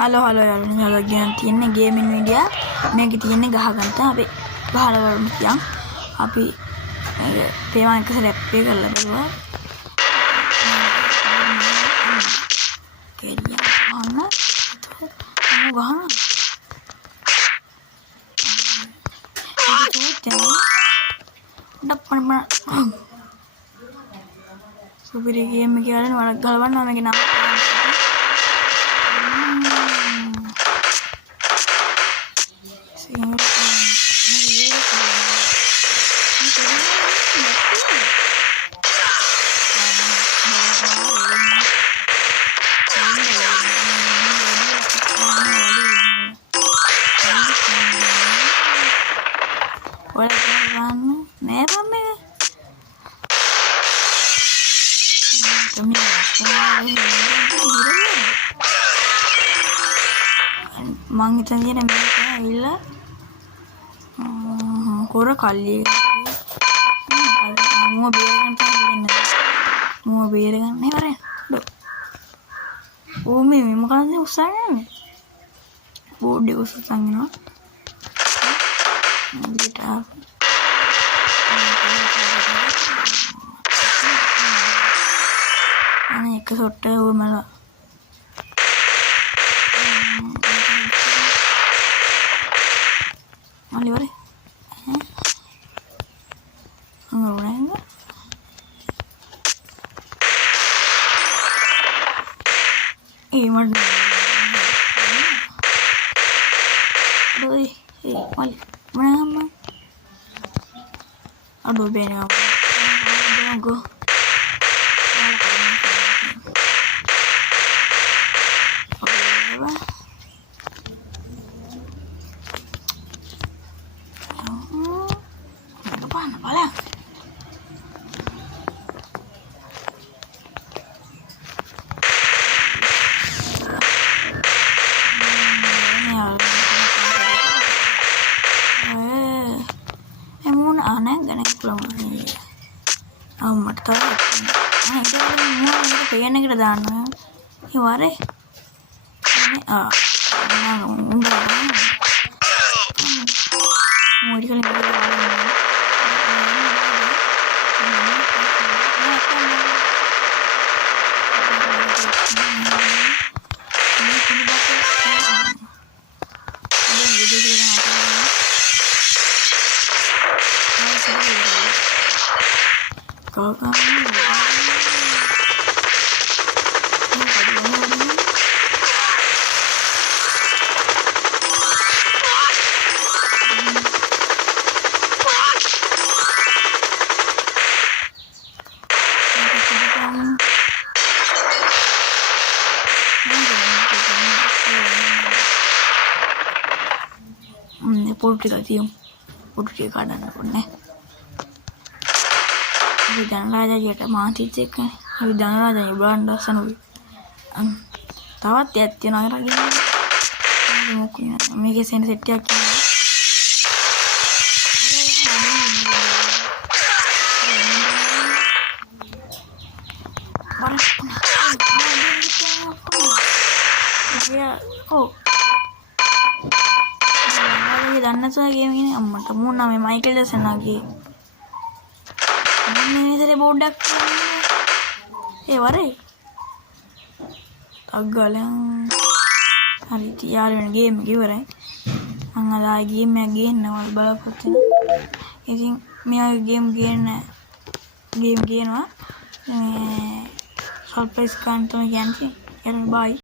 hello යාළුවනේ ගෙන තියෙන්නේ ගේමින් මීඩියා මේකේ තියෙන්නේ ගහගන්න අපි ගහලා වරමු කියන් අපි තේමා එක සැරයක් ප්ලේ කරලා බලුවා කෙලිය ගහන්න ගහන්න ඩප්පම සුපිරි ගේම් එක කියලා වරක් ගලවන්න මේකේ නම මං හිතන දේ මේක ඇවිල්ලා කොර කල්ලිය මුව බේරගන්න තියෙන්නේ මුව බේරගන්න නේ ඕ මේ මොකක්ද උස්සන්නේ බෝඩ් එක උස්සන් යනවා අනේ එක සොට්ට ඕ මලා Mali aduh bene go මට තව පේන එකට දාන්න ඒ වරේ පොටි කඩන්න ඕනේ අපි ධනරාජාට මාතිත් එක්කනේ අපි ධනරාජා බ්‍රාන්ඩ් අසනුයි තවත් යක් තියෙනවා අරගෙන මේකේ සෙන් සෙට් එකක් දන්නසෝ ගේම් එකනේ අම්මට මුන්නා මේ මයිකල් ජැක්සන්ගේ මේ විතරේ බෝඩ්ඩක් ඒ වරේ අග්ගලන් හරි යාළුවනේ ගේම් එක ඉවරයි මං අද ආයි ගේම් එකක් ගේන්නවා බලපොත් ඉතින් මෙයා ගේම් ගේනවා මේ සර්ප්‍රයිස් කාන් තමයි කියන්නේ බයි